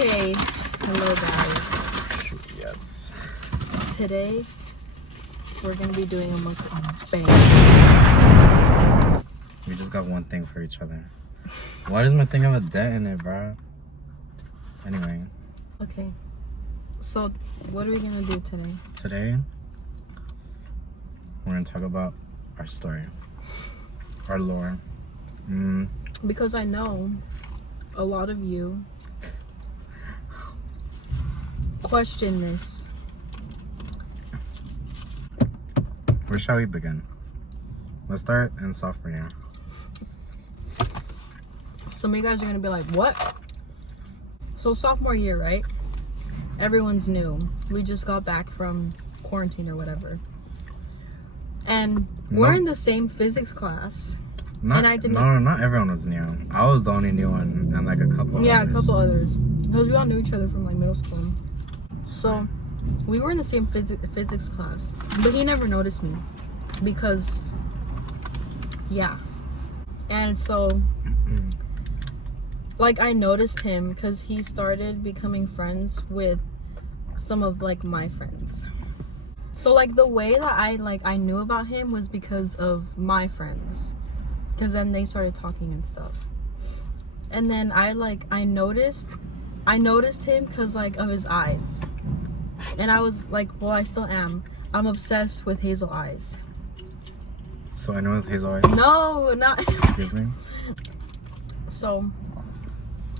Okay, hello guys. Yes. Today we're gonna be doing a mukbang. We just got one thing for each other. Why does my thing have a dent in it, bro? Anyway. Okay. So what are we gonna do today? Today we're gonna talk about our story. Our lore. Because I know a lot of you question this. Where shall we begin? Let's start in sophomore year. Some of you guys are gonna be like, what? So sophomore year, right? Everyone's new. We just got back from quarantine or whatever. And we're in the same physics class. Not everyone was new. I was the only new one and like a couple Yeah, others. a couple others. Because we all knew each other from like middle school. So we were in the same physics class. But he never noticed me. Because, yeah. And so, like, I noticed him because he started becoming friends with some of like my friends. So like the way that I knew about him was because of my friends. Because then they started talking and stuff. And then I noticed him because like of his eyes. And I was like, well, I still am. I'm obsessed with hazel eyes. So I know it's hazel eyes? No, not Disney? So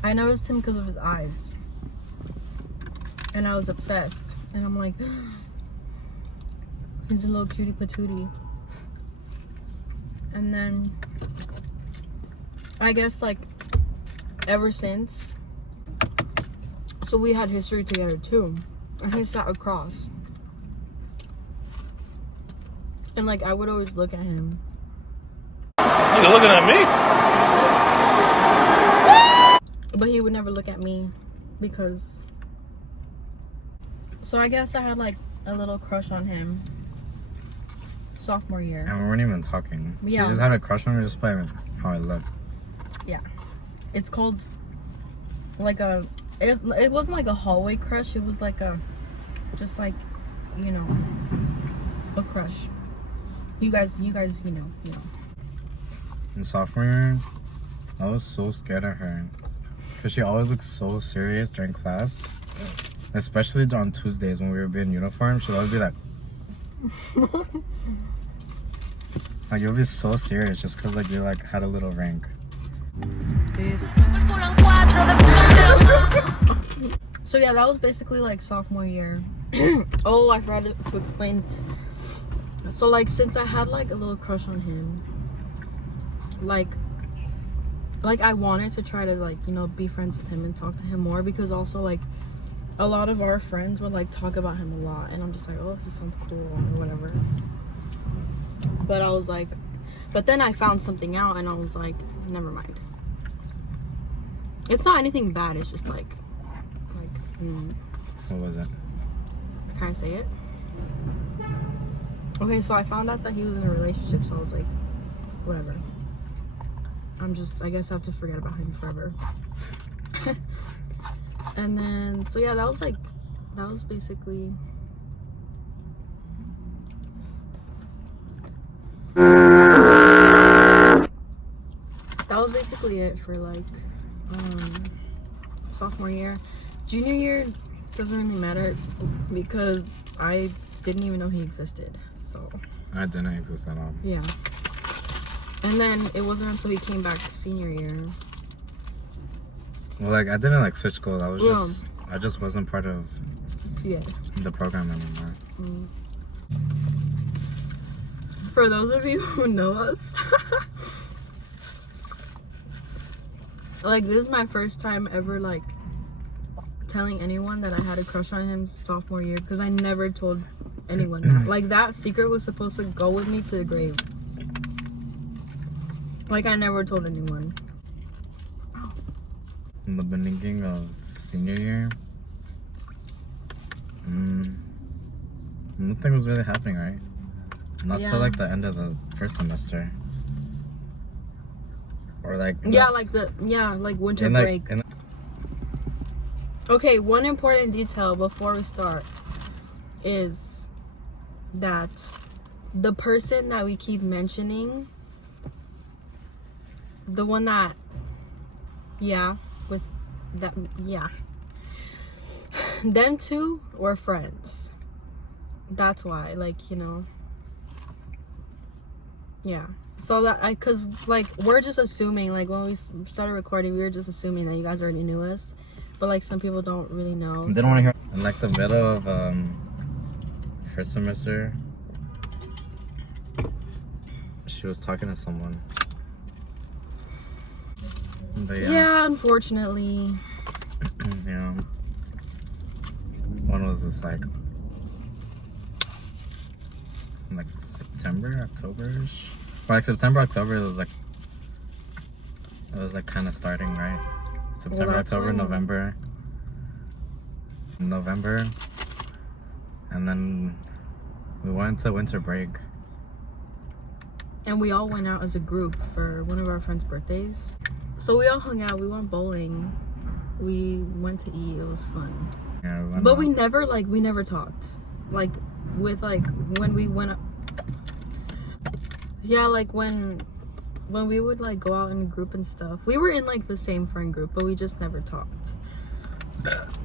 I noticed him because of his eyes. And I was obsessed. And I'm like, he's a little cutie patootie. And then I guess like ever since, so we had history together too. And he sat across. And like I would always look at him. You're looking at me? But he would never look at me because, so I guess I had like a little crush on him sophomore year. And we weren't even talking. Yeah. She just had a crush on me just by how I looked. Yeah. It's called like it wasn't like a hallway crush. It was like just like, you know, a crush. You guys, you know. In sophomore year, I was so scared of her. Because she always looked so serious during class. Especially on Tuesdays when we would be in uniform. She'd always be like... like, you'll be so serious just because like, you like had a little rank. So yeah, that was basically like sophomore year. Oh, I forgot to explain. So like since I had like a little crush on him, like I wanted to try to like, you know, be friends with him and talk to him more, because also like a lot of our friends would like talk about him a lot, and I'm just like, oh, he sounds cool or whatever. But I was like, but then I found something out and I was like, never mind. It's not anything bad, it's just like What was it? can I say it? Okay, so I found out that he was in a relationship, so I was like, whatever. I guess I have to forget about him forever. And then, so yeah, that was basically... That was basically it for like, sophomore year. Junior year doesn't really matter because I didn't even know he existed, so. I didn't exist at all. Yeah. And then it wasn't until he came back senior year. Well, like, I didn't like switch schools. I just wasn't part of the program anymore. For those of you who know us, like, this is my first time ever like telling anyone that I had a crush on him sophomore year, because I never told anyone that. Like, that secret was supposed to go with me to the grave. Like, I never told anyone. In the beginning of senior year, nothing was really happening, right? Not till like the end of the first semester. Or like... like winter break. Okay, one important detail before we start is that the person that we keep mentioning, the one that, them two were friends. That's why, like, you know, yeah. So that cause like we're just assuming, like when we started recording, we were just assuming that you guys already knew us, but like some people don't really know. They don't want to hear. In like the middle of first semester, she was talking to someone. But yeah, unfortunately. Yeah. When was this, like September, October-ish? Or like September, October, it was like kind of starting, right? September, October, November, and then we went to winter break. And we all went out as a group for one of our friends' birthdays. So we all hung out, we went bowling, we went to eat, it was fun. Yeah, but we never talked. Like with like when we went up, yeah, like when we would like go out in a group and stuff, we were in like the same friend group, but we just never talked.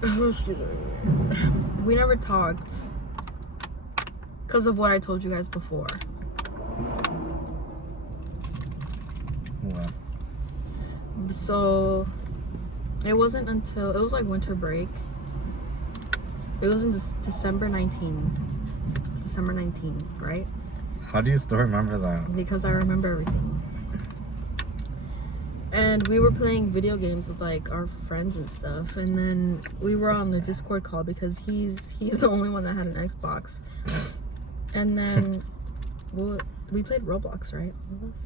Excuse me. We never talked because of what I told you guys before. What? So it wasn't until it was like winter break. It was in December 19, right? How do you still remember that? Because I remember everything. And we were playing video games with like our friends and stuff, and then we were on the Discord call because he's the only one that had an Xbox. And then we played Roblox, right?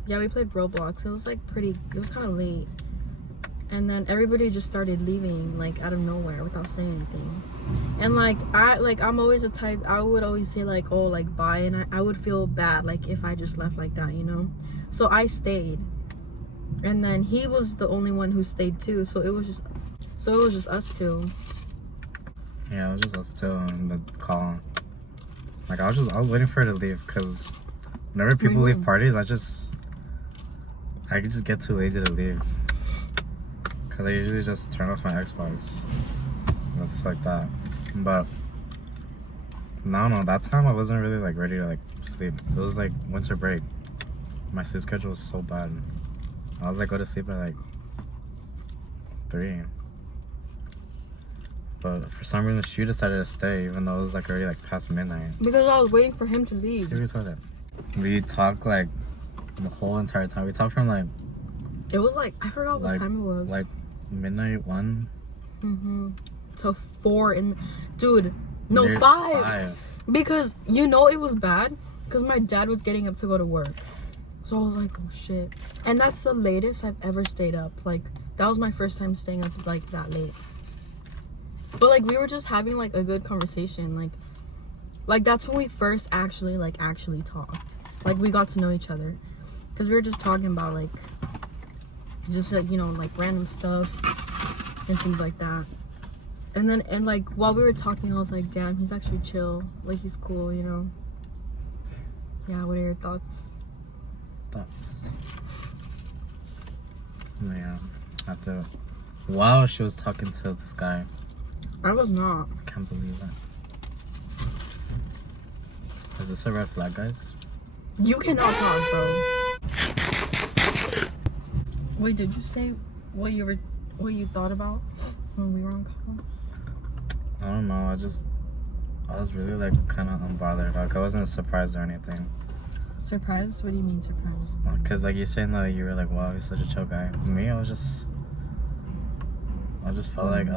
Yeah, we played Roblox. It was like it was kind of late. And then everybody just started leaving like out of nowhere without saying anything. And like I'm always the type, I would always say like, oh, like bye, and I would feel bad like if I just left like that, you know? So I stayed. And then he was the only one who stayed too, so it was just us two. Yeah, it was just us two on the call. Like I was waiting for her to leave, because whenever people leave parties, I could just get too lazy to leave. Cause I usually just turn off my Xbox. It's like that. But no, that time I wasn't really like ready to like sleep. It was like winter break. My sleep schedule was so bad. I was like go to sleep at like 3. But for some reason she decided to stay even though it was like already like past midnight. Because I was waiting for him to leave. We talked like the whole entire time. We talked from like, it was like, I forgot what time it was. Like midnight 1. To 4 dude, no, 5. Because you know it was bad because my dad was getting up to go to work. So I was like, oh shit. And that's the latest I've ever stayed up. Like that was my first time staying up like that late. But like we were just having like a good conversation. Like that's when we first actually talked. Like we got to know each other. Because we were just talking about like just like, you know, like random stuff and things like that. And like while we were talking, I was like, damn, he's actually chill. Like he's cool, you know. Yeah, what are your thoughts? Yeah, after while she was talking to this guy. I was not. I can't believe that. Is this a red flag, guys? You cannot talk, bro. Wait, did you say what you thought about when we were on call? I don't know. I was really like kind of unbothered. Like I wasn't surprised or anything. Surprised? What do you mean surprised? Because like you're saying that you were like, wow, he's such a chill guy. Me, I just felt like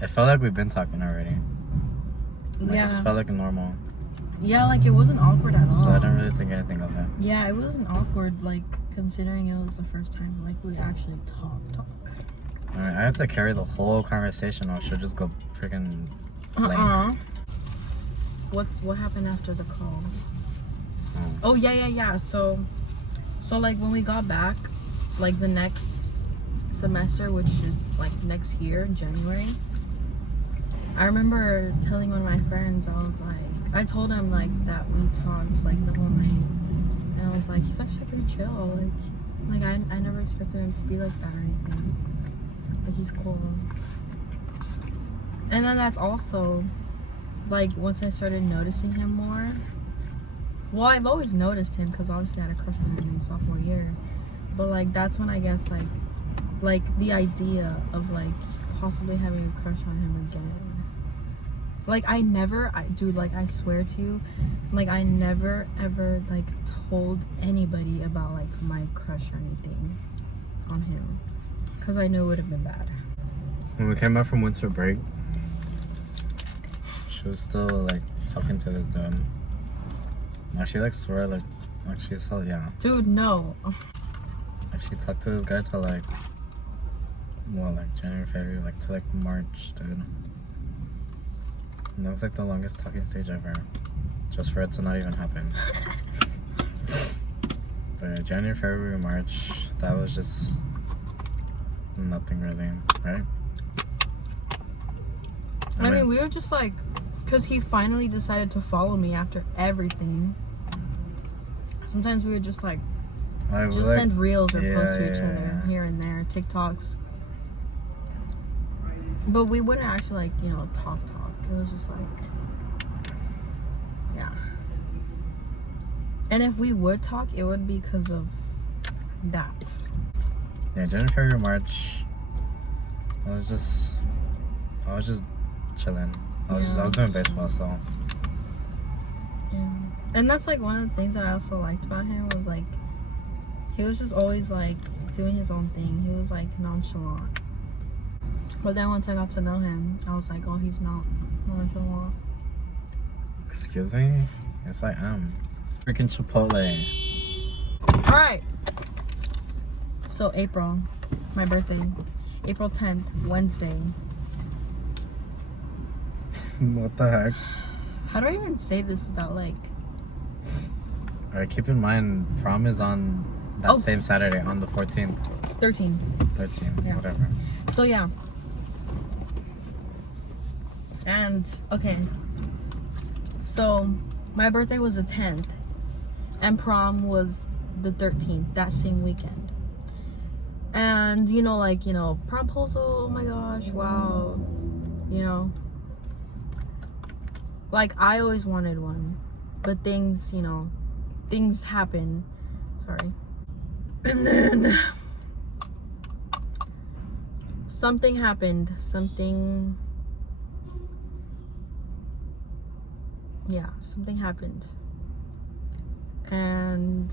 it felt like we've been talking already. Like, yeah. It just felt like normal. Yeah, like it wasn't awkward at all. So I didn't really think anything of it. Yeah, it wasn't awkward, like considering it was the first time like we actually talk. Alright, I had to carry the whole conversation, or she'll just go freaking blank. What happened after the call? Oh yeah. So like when we got back, like the next semester, which is like next year, January, I remember telling one of my friends, I was like, I told him like that we talked like the whole night, and I was like, he's actually pretty chill. Like I never expected him to be like that or anything. Like he's cool. And then that's also like once I started noticing him more. Well, I've always noticed him because obviously I had a crush on him in sophomore year. But like that's when I guess like the idea of like possibly having a crush on him again. Like I swear to you, like I never ever like told anybody about like my crush or anything on him, because I knew it would have been bad. When we came back from winter break, she was still like talking to this dude. Like she like swore like she's so yeah. Dude, no. Like she talked to this guy till like January, February, like to like March, dude. And that was like the longest talking stage ever. Just for it to not even happen. But yeah, January, February, March, that was just nothing really, right? I mean, we were just like, because he finally decided to follow me after everything. Sometimes we would just like, send reels or post to each other here and there, TikToks. But we wouldn't actually like, you know, talk. It was just like, yeah. And if we would talk, it would be because of that. Yeah, January, February, March, I was just chilling. I was doing baseball, so. Yeah. And that's like one of the things that I also liked about him was like, he was just always like doing his own thing. He was like nonchalant. But then once I got to know him, I was like, oh, he's not nonchalant. Excuse me? Yes, I am. Freaking Chipotle. Alright. So April, my birthday, April 10th, Wednesday. What the heck? How do I even say this without like... Alright, keep in mind, prom is on that same Saturday, on the 14th. 13, yeah. Whatever. So yeah. And, okay. So, my birthday was the 10th. And prom was the 13th, that same weekend. And, you know, like, you know, promposal, oh my gosh, wow. You know. Like, I always wanted one. But things, you know, things happen. Sorry. And then something happened. Something happened. And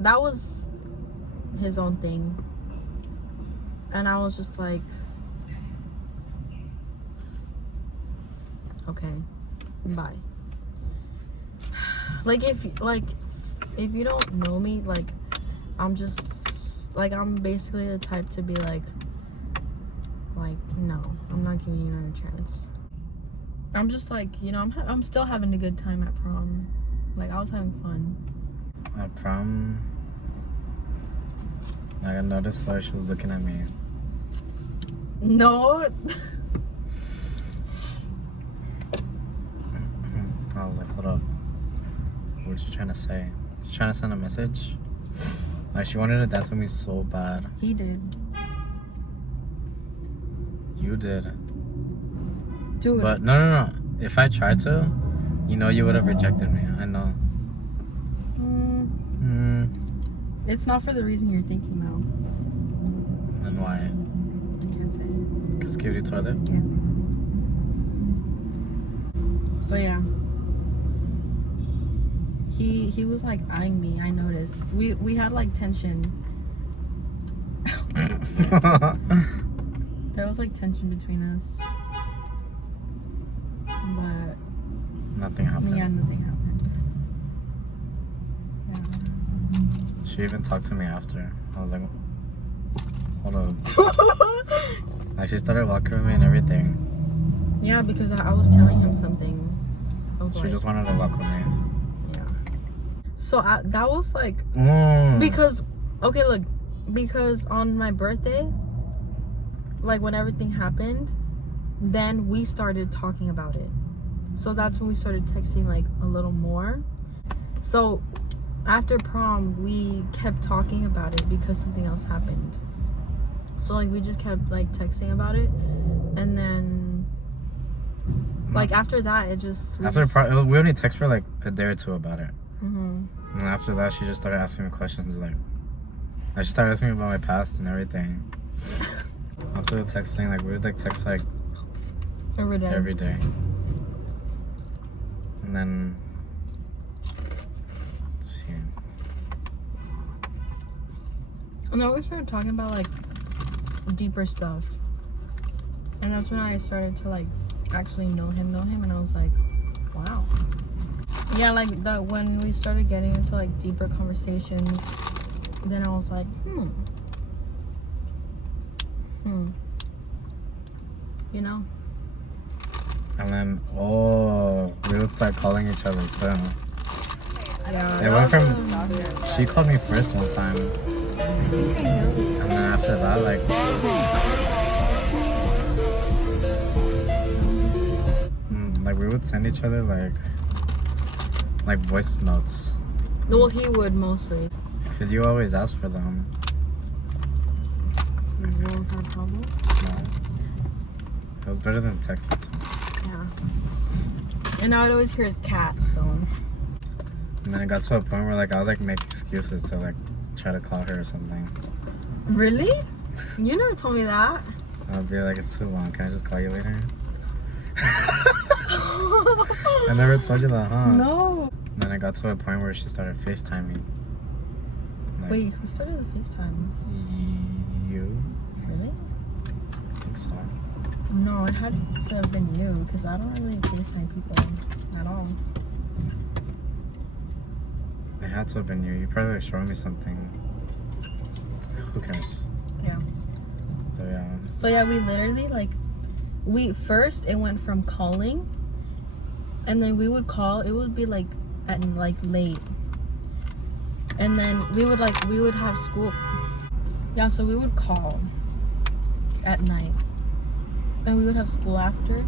that was his own thing. And I was just like, okay, bye. Like if you don't know me, like I'm basically the type to be like no, I'm not giving you another chance. I'm just like, you know, I'm still having a good time at prom. Like I was having fun. At prom, like I noticed like she was looking at me. No. I was like, hold up. What was she trying to say? She's trying to send a message? Like she wanted to dance with me so bad. He did. You did. Do it. But no. If I tried to, you know you would have rejected me. I know. It's not for the reason you're thinking though. And why? I can't say. Because give you toilet? Yeah. So yeah. He was like eyeing me, I noticed. We had like tension. There was like tension between us. But nothing happened. Yeah, nothing happened. Yeah. She even talked to me after. I was like, hold up. Like she started walking with me and everything. Yeah, because I was telling him something. She just wanted to walk with me. Yeah. So that was like because on my birthday, like when everything happened, then we started talking about it. So that's when we started texting like a little more. So after prom, we kept talking about it because something else happened. So like we just kept like texting about it, and then like after that, it just we only text for like a day or two about it. And after that, she just started asking me questions. Like, she started asking me about my past and everything. After the texting, like we would like text like every day. And then let's see. And then we started talking about like deeper stuff, and that's when I started to like actually know him, and I was like, wow. Yeah, like that when we started getting into like deeper conversations, then I was like, you know. And then we would start calling each other too. Yeah, It went from she called me first one time, and then after that, like we would send each other like voice notes. Well, he would mostly. Cause you always ask for them. What was that problem? No. It was better than texting too. Yeah. And I would always hear his cat, so. And then it got to a point where like I would like make excuses to like try to call her or something. Really? You never told me that. I would be like, it's too long. Can I just call you later? I never told you that, huh? No. Then it got to a point where she started FaceTiming. Like, Wait, who started the FaceTimes? You? Really? I think so. No, it had to have been you, because I don't really FaceTime people at all. It had to have been you. You probably like showed me something. Who cares? Yeah. But yeah. So yeah, we literally like, it went from calling, and then we would call. It would be like at like late, and then we would have school. Yeah, so we would call at night, and we would have school after,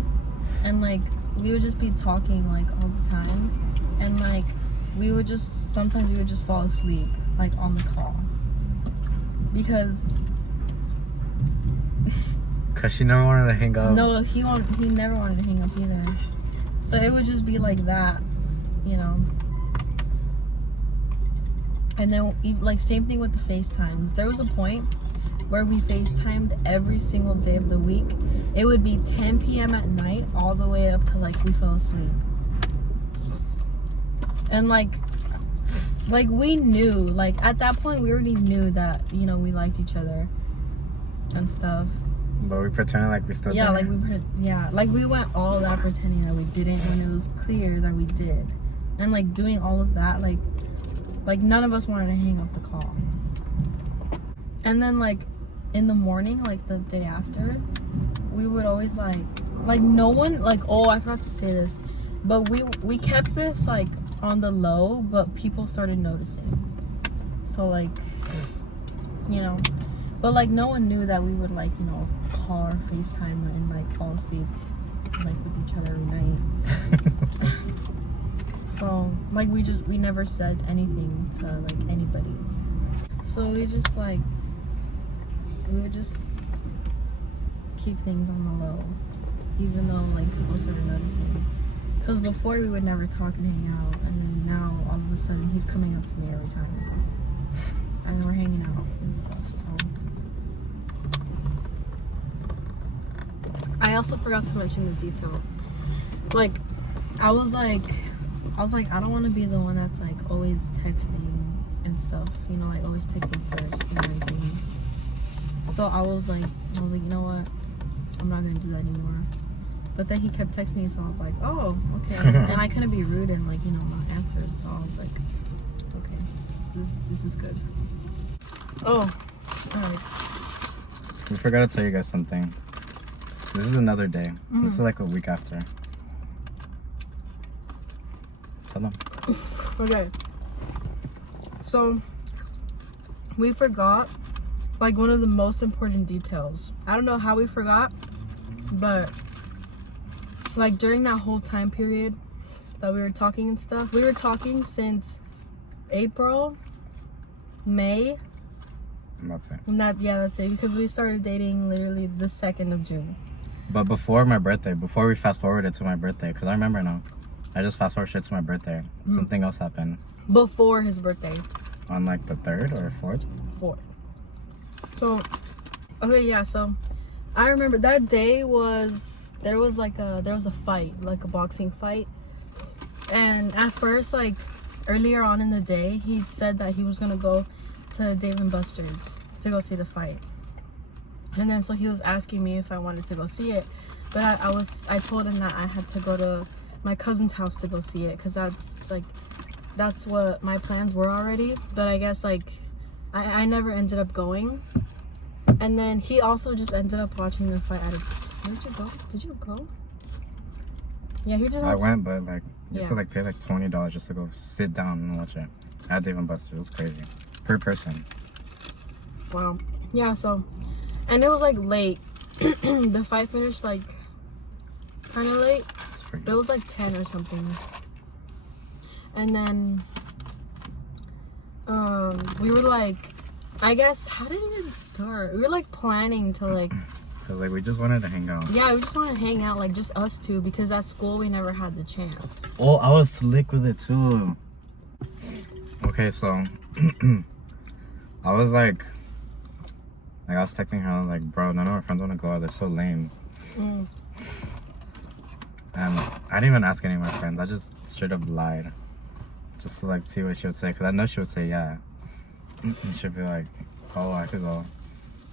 and like we would just be talking like all the time, and like sometimes we would just fall asleep like on the call because she never wanted to hang up. no, he never wanted to hang up either. So it would just be like that, you know. And then like same thing with the FaceTimes. There was a point where we FaceTimed every single day of the week. It would be 10 p.m. at night all the way up to like we fell asleep. And like we knew, like at that point we already knew that, you know, we liked each other and stuff. But we pretended like we still did. Like we went all that pretending that we didn't when it was clear that we did. And like doing all of that, like none of us wanted to hang up the call. And then like in the morning, like the day after, we would always like no one, like, oh, I forgot to say this, but we kept this like on the low, but people started noticing. So like, you know, but like no one knew that we would like, you know, call or FaceTime and like fall asleep like with each other every night. So like we never said anything to like anybody. So we would just keep things on the low, even though like people started noticing. Because before we would never talk and hang out, and then now all of a sudden he's coming up to me every time, and we're hanging out and stuff. So I also forgot to mention this detail. Like I was like, I don't want to be the one that's like always texting and stuff, you know, like always texting first and everything. So I was like, you know what? I'm not gonna do that anymore. But then he kept texting me, so I was like, oh, okay. And I couldn't be rude and like, you know, not answer. So I was like, okay, this is good. Oh, alright. We forgot to tell you guys something. This is another day. This is like a week after. Tell them. Okay. So we forgot like one of the most important details. I don't know how we forgot, but like during that whole time period that we were talking and stuff, we were talking since April, May. That's it. That's it, because we started dating literally the 2nd of June. But before my birthday, before we fast forwarded to my birthday, because I remember now, I just fast forwarded straight to my birthday. Something else happened. Before his birthday. On like the 3rd or 4th? 4th. So, okay, yeah, so I remember that day there was a fight, like a boxing fight. And at first, like earlier on in the day, he said that he was gonna go to Dave and Buster's to go see the fight. And then so he was asking me if I wanted to go see it, but I told him that I had to go to my cousin's house to go see it, because that's what my plans were already. But I guess like I never ended up going. And then he also just ended up watching the fight at his... Where'd you go? Did you go? Yeah, he just... I went, but like you have to Yeah. like pay like $20 just to go sit down and watch it at Dave and Buster's. It was crazy per person. Wow. Yeah, so... And it was like late. The fight finished like kind of late. It was like 10 or something. And then we were like, I guess, how did it even start? We were like planning to like... Cause like we just wanted to hang out. Yeah, we just wanted to hang out, like just us two, because at school we never had the chance. Oh, I was slick with it too. Okay, so I was like I was texting her, I was like, bro, none of our friends want to go out, they're so lame. And I didn't even ask any of my friends, I just straight up lied. Just to like see what she would say, because I know she would say yeah. And she'd be like, oh, I could go.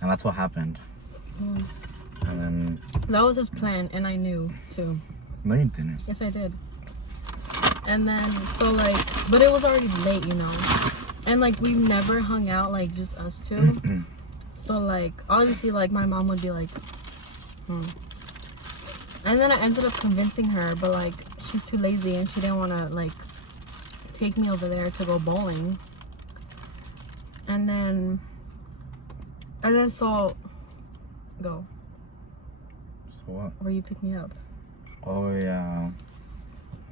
And that's what happened. And then... That was his plan, and I knew too. No, you didn't. Yes, I did. And then, so like, but it was already late, you know. And like, we've never hung out, like, just us two. So like, obviously, like, my mom would be like, And then I ended up convincing her, but like, she's too lazy and she didn't want to like take me over there to go bowling. And then so, go. So what? Where you pick me up. Oh yeah.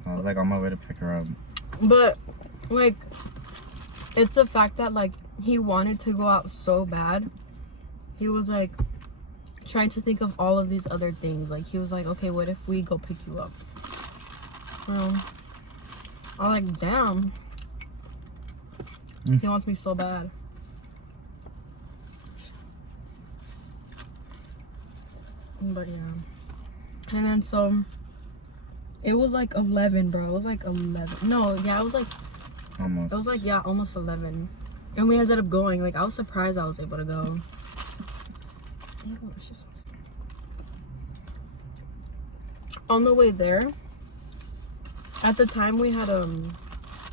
I was like on my way to pick her up. But like, it's the fact that like he wanted to go out so bad. He was like trying to think of all of these other things. Like he was like, okay, what if we go pick you up? I'm like, damn. He wants me so bad. But yeah. And then so it was like 11, bro. It was like 11. No, yeah, it was like Almost. It was like, yeah, almost 11. And we ended up going. Like, I was surprised I was able to go. On the way there, at the time we had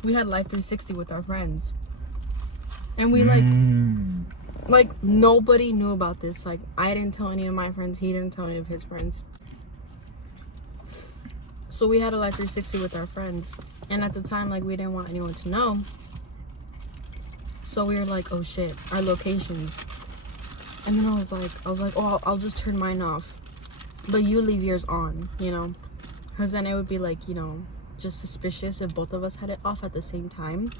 Life 360 with our friends. And we like nobody knew about this. Like, I didn't tell any of my friends, he didn't tell any of his friends. So we had a Life 360 with our friends. And at the time, like, we didn't want anyone to know. So we were like, oh shit, our locations. And then I was like, oh, I'll just turn mine off. But you leave yours on, you know? Because then it would be like, you know, just suspicious if both of us had it off at the same time.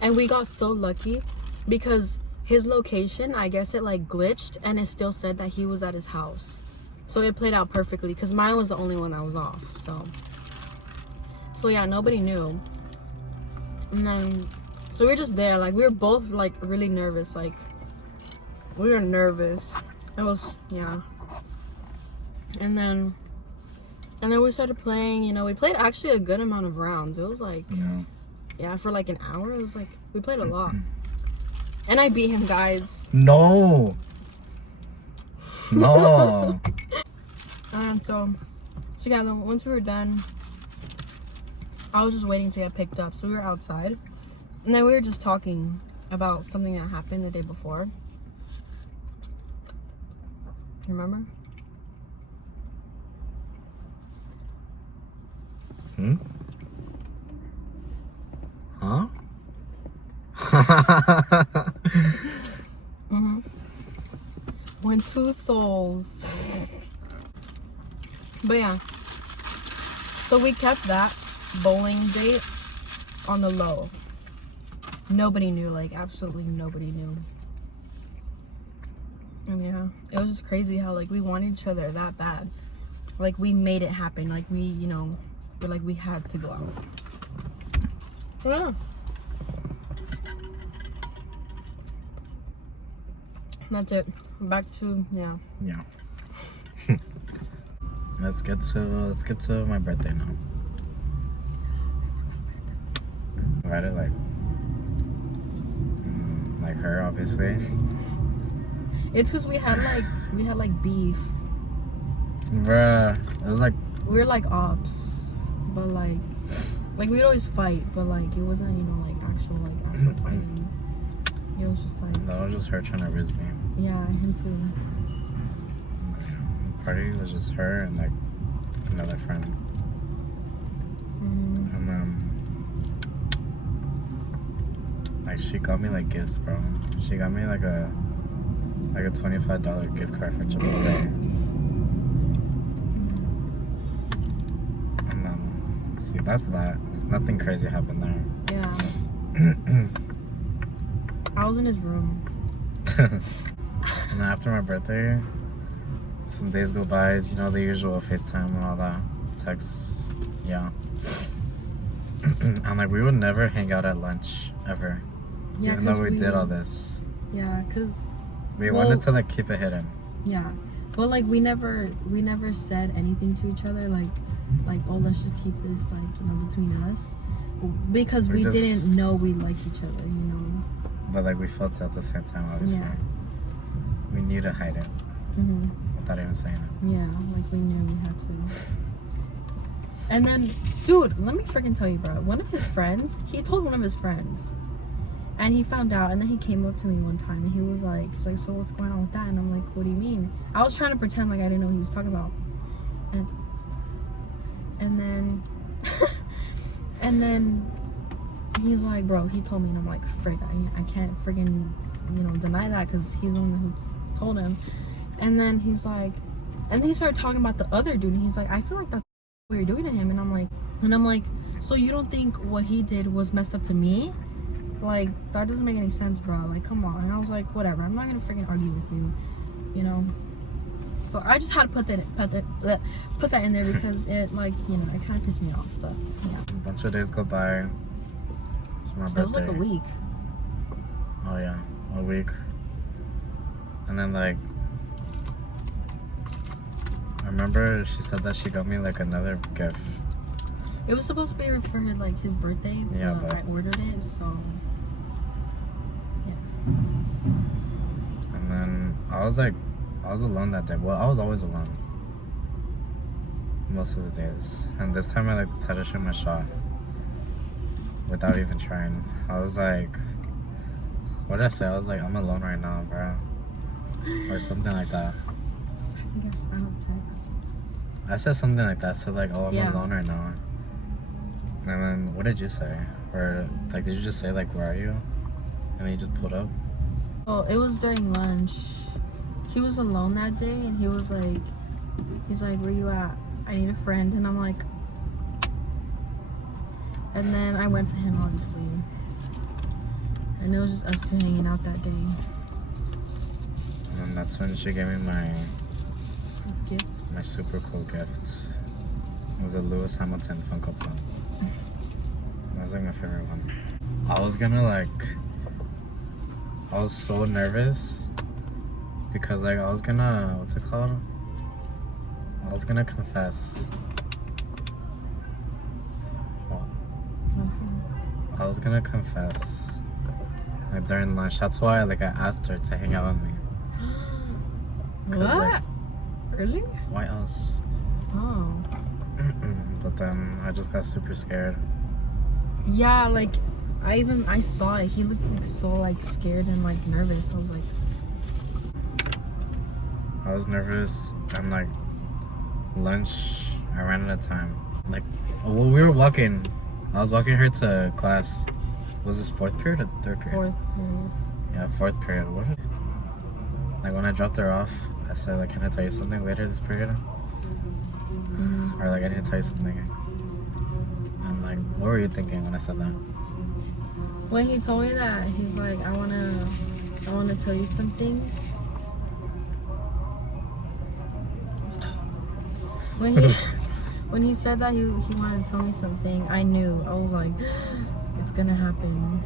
And we got so lucky because his location, I guess it like glitched and it still said that he was at his house. So it played out perfectly because mine was the only one that was off. So yeah, nobody knew. And then, so we were just there. Like, we were both like really nervous. Like, we were nervous. It was, yeah. And then we started playing, you know, we played actually a good amount of rounds. It was like, yeah, for like an hour. It was like, we played a lot. And I beat him, guys. No. And so yeah, then once we were done, I was just waiting to get picked up. So we were outside. And then we were just talking about something that happened the day before. You remember? Huh? When two souls. But yeah. So we kept that bowling date on the low. Nobody knew, like absolutely nobody knew. And yeah, it was just crazy how like we wanted each other that bad. Like we made it happen. Like we, you know, we had to go out. Yeah. That's it. Back to Yeah. Let's get to my birthday now. Right, like her, obviously. It's because we had like beef. Bruh, it was like We were like ops, but like we'd always fight, but like it wasn't, you know, like actual fighting. It was just like that was just her trying to riz me. yeah, him too. The party was just her and like another friend. And like she got me like gifts, bro. She got me like a $25 gift card for Chipotle. And see, that's that. Nothing crazy happened there. Yeah. I was in his room. And then after my birthday, some days go by, you know, the usual FaceTime and all that, texts, yeah. And like we would never hang out at lunch ever, Yeah, even though we did all this. Yeah, cause We wanted to like keep it hidden. yeah, but like we never said anything to each other like oh, let's just keep this like, you know, between us, because we didn't know we liked each other, you know. But like we felt it at the same time, obviously. Yeah. We knew to hide it without even saying it. Yeah, like we knew we had to. And then, dude, let me freaking tell you, bro. One of his friends, he told one of his friends, and he found out. And then he came up to me one time, and he was like, so what's going on with that? And I'm like, what do you mean? I was trying to pretend like I didn't know what he was talking about. And then, and then he's like, bro, he told me, and I'm like, frick, I can't friggin', you know, deny that because he's the one who told him. And then he's like, and then he started talking about the other dude, and he's like, I feel like that's what you're doing to him. And I'm like, so you don't think what he did was messed up to me? Like, that doesn't make any sense, bro. Like, come on. And I was like, whatever, I'm not gonna freaking argue with you, you know. So I just had to put that in there because it, like, you know, it kind of pissed me off. But yeah, A bunch of days go by. It's my so birthday. it was like a week. Oh yeah, a week. And then like, I remember she said that she got me like another gift. It was supposed to be for like his birthday, Yeah, but but I ordered it, so yeah. And then I was alone that day. Well, I was always alone most of the days. And this time I like decided to shoot my shot without even trying. I was like, what did I say? I was like, I'm alone right now, bro. Or something like that. I guess I don't text. I said something like that. So like, oh, I'm Yeah. alone right now. And then what did you say? Or like, did you just say like, where are you? And then you just pulled up? Oh, it was during lunch. He was alone that day, and he's like, where you at? I need a friend. And I'm like, and then I went to him, obviously. And it was just us two hanging out that day. And then that's when she gave me His gift. my super cool gift. It was a Lewis Hamilton Funko Pop. That was like my favorite one. I was so nervous because like I was gonna, what's it called? I was gonna confess. Well, I was gonna confess like during lunch. That's why like I asked her to hang out with me. 'Cause, What? like, Really? why else? Oh. But then I just got super scared. Yeah, like I saw it. He looked like so like scared and like nervous. I was like, I was nervous and like lunch, I ran out of time. Like, well, we were walking. I was walking her to class. Was this fourth period or third period? fourth. Yeah, fourth period. What? Like when I dropped her off, I said like, can I tell you something later this period? Or like I need to tell you something. And like, what were you thinking when I said that? When he told me that, he's like, I wanna tell you something. When he said that he wanted to tell me something, I knew. I was like, it's gonna happen.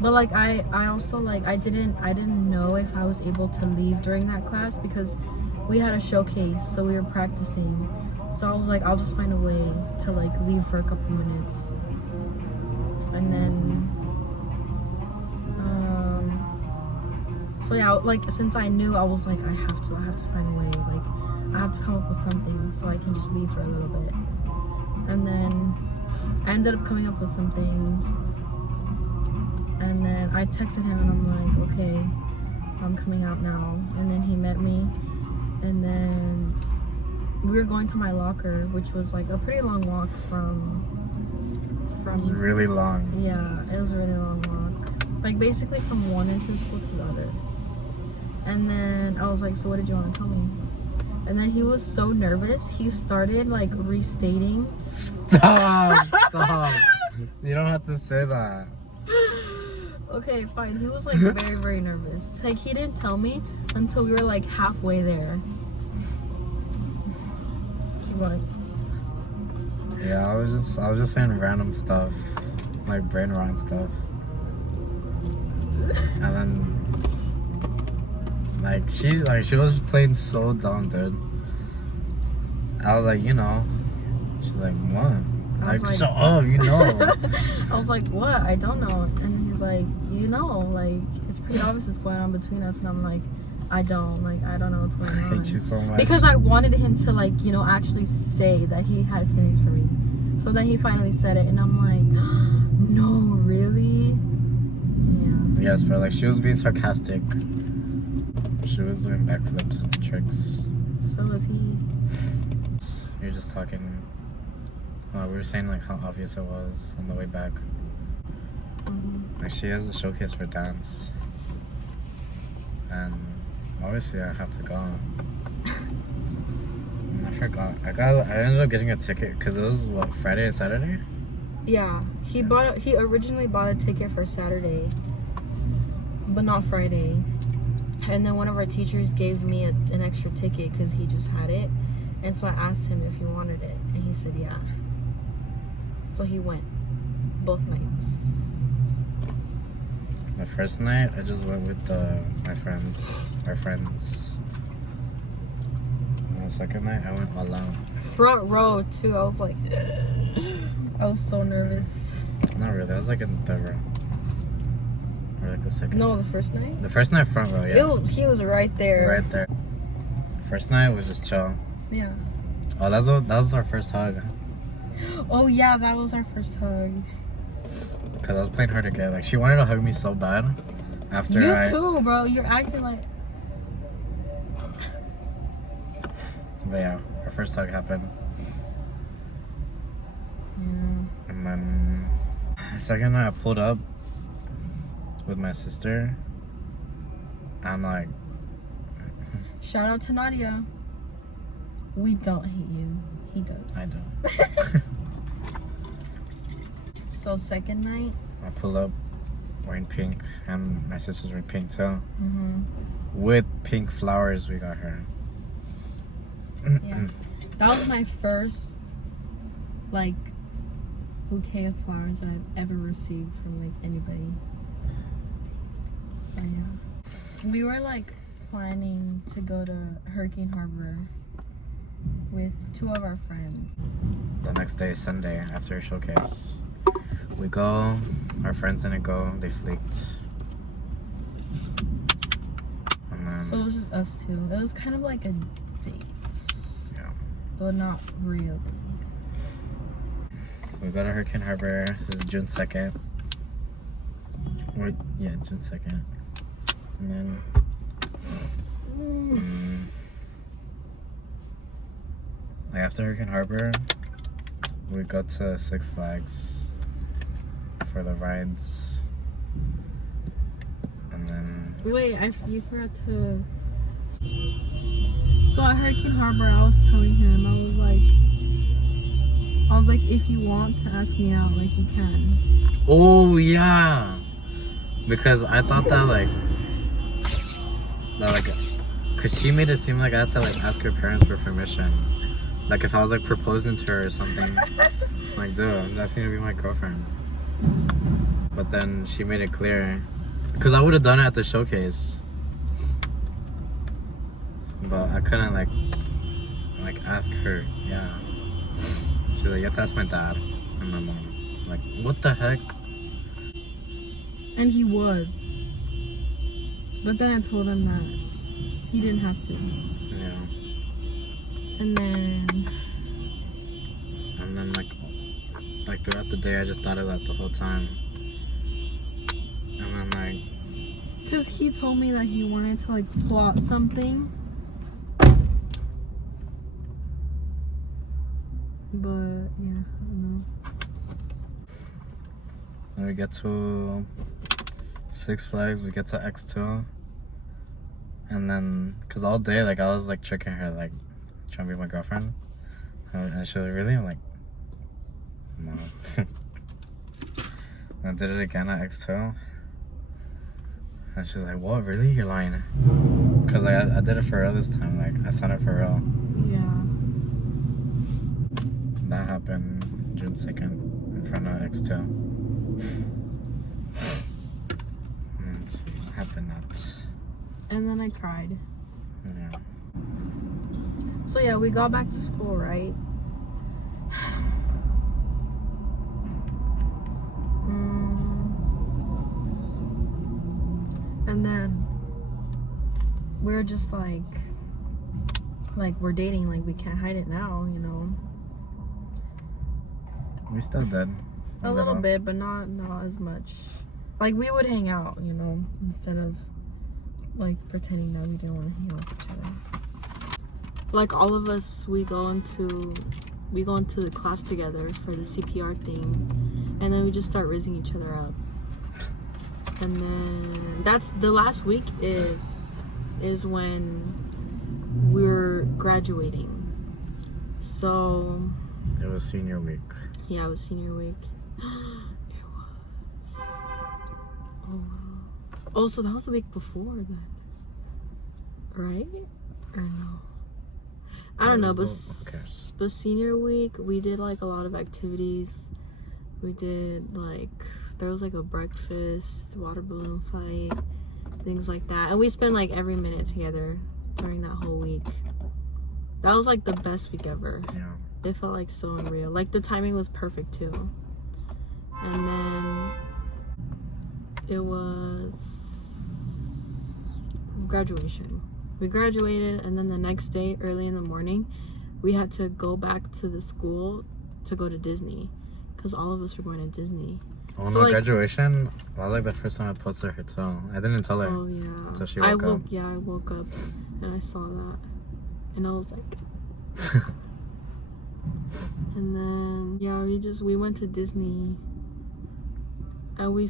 But like I also like I didn't know if I was able to leave during that class because we had a showcase, so we were practicing. So I was like, I'll just find a way to like leave for a couple minutes. And then so yeah, like since I knew, I was like, I have to find a way. Like I have to come up with something so I can just leave for a little bit. And then I ended up coming up with something. And then I texted him and I'm like, okay, I'm coming out now. And then he met me. And then we were going to my locker, which was like a pretty long walk from It was really long. Yeah, it was a really long walk. Like basically from one end of the school to the other. And then I was like, so what did you want to tell me? And then he was so nervous, he started like restating. Stop. You don't have to say that. Okay, fine. He was like very, very nervous. Like he didn't tell me until we were like halfway there. Keep going. Yeah, I was just saying random stuff, like brain rot stuff. And then she was playing so dumb, dude. I was like, you know. She's like, what? Like, shut up, you know. I was like, what? I don't know. And he's like, you know, like it's pretty obvious what's going on between us. And I'm like, I don't know what's going on. I hate you so much. Because I wanted him to like, you know, actually say that he had feelings for me. So then he finally said it and I'm like, no, really? Yeah. Yes, but like she was being sarcastic. She was doing backflips and tricks. So was he. You're just talking. We were saying like how obvious it was on the way back. Mm-hmm. Like she has a showcase for dance. And obviously I have to go. And I forgot. I ended up getting a ticket because it was what, Friday and Saturday? Yeah. He originally bought a ticket for Saturday, but not Friday. And then one of our teachers gave me an extra ticket because he just had it. And so I asked him if he wanted it. And he said yeah. So he went both nights. The first night I just went with our friends. And the second night I went all out. Front row too. I was like, I was so nervous. Not really, I was like in the third row. Or like the second. No, the first night? The first night front row, yeah. He was right there. Right there. First night was just chill. Yeah. Oh, that was our first hug. Oh yeah, that was our first hug. Cause I was playing hard to get. Like she wanted to hug me so bad. After You too, bro. You're acting like. But yeah, our first hug happened. Yeah. And then the second night I pulled up with my sister. I'm like, Shout out to Nadia. We don't hate you. He does. I don't. So second night. I pull up wearing pink, and my sister's wearing pink too. Mm-hmm. With pink flowers we got her. Yeah. That was my first like bouquet of flowers that I've ever received from like anybody. So yeah. We were like planning to go to Hurricane Harbor with two of our friends. The next day, Sunday, after a showcase, we go. Our friends didn't go. They flaked. And then, So it was just us two. It was kind of like a date. yeah, But not really. we go to Hurricane Harbor. This is June 2nd. Yeah, June 2nd. And then like after Hurricane Harbor, we go to Six Flags for the rides. And then Wait, you forgot to. So at Hurricane Harbor, I was telling him, I was like, I was like, if you want to ask me out, like, you can. Oh yeah, because I thought that cause she made it seem like I had to like ask her parents for permission. Like if I was like proposing to her or something. Like, dude, that's gonna be my girlfriend. But then she made it clear, because I would have done it at the showcase, but I couldn't like ask her. Yeah, she's like, you have to ask my dad and my mom. Like, what the heck? And he was. But then I told him that he didn't have to. Yeah. And then like throughout the day, I just thought of that the whole time. And then like, because he told me that he wanted to like plot something. But yeah, I don't know. when we get to Six Flags, we get to X2. And then, cause all day, like I was like tricking her, like trying to be my girlfriend. And she was like, really? I'm like, no. And I did it again at X2. And she's like, what, really? You're lying. Cause like I did it for real this time. Like I signed up for real. Yeah. That happened June 2nd in front of X2. Let's see what happened at. And then I cried. Yeah. So yeah, we got back to school, right? And then we're just like we're dating, like we can't hide it now, you know. We still did. A little bit, but not as much. Like we would hang out, you know, instead of like pretending that we didn't want to hang out with each other. Like all of us, we go into the class together for the CPR thing, and then we just start rizzing each other up. And then that's the last week is when we're graduating. So it was senior week. yeah, it was senior week. It was. Oh, so that was the week before then, right? Or no? I don't know, but senior week we did like a lot of activities. We did like, there was like a breakfast, water balloon fight, things like that, and we spent like every minute together during that whole week. That was like the best week ever. Yeah. It felt like so unreal. Like the timing was perfect too. And then it was graduation. We graduated, and then the next day, early in the morning, we had to go back to the school to go to Disney, because all of us were going to Disney. Oh So, no, like, graduation? That was like the first time I posted her too. I didn't tell her. Oh yeah. Until she woke up. Yeah, I woke up and I saw that, and I was like. And then yeah, we went to Disney, and we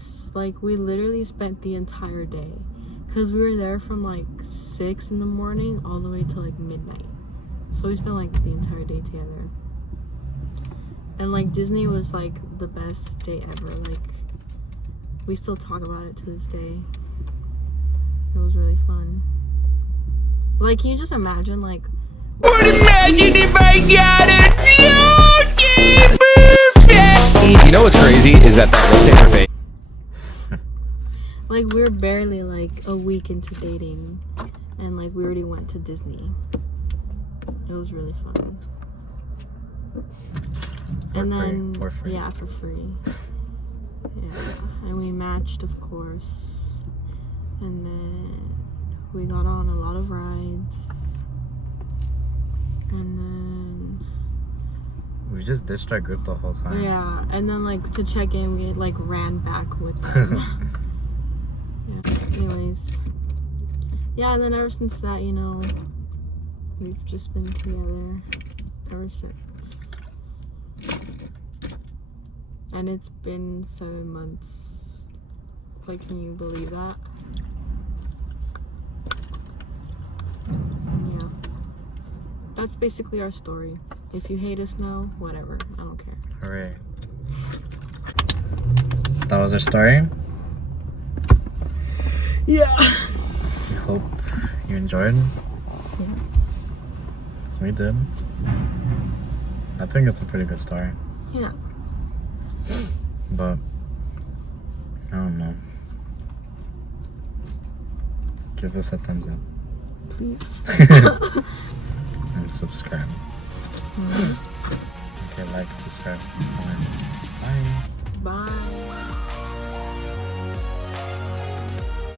literally spent the entire day, because we were there from like 6 in the morning all the way to like midnight. So we spent like the entire day together. And like Disney was like the best day ever. Like we still talk about it to this day. It was really fun. Like, can you just imagine like You know what's crazy is that rotator face. like we're barely like a week into dating, and like we already went to Disney. It was really fun. For free. Yeah, for free. Yeah, and we matched, of course. And then we got on a lot of rides. And then We just ditched our group the whole time. yeah, and then like to check in, we like ran back with them. Yeah. Anyways, yeah, and then ever since that, you know, we've just been together ever since. And it's been 7 months. Like, can you believe that? Yeah. that's basically our story. If you hate us now, whatever. I don't care. Hooray. That was our story. Yeah. We hope you enjoyed. Yeah. We did. I think it's a pretty good story. Yeah. But I don't know. Give this a thumbs up. Please. And subscribe. Okay, like, subscribe, comment. Bye. Bye.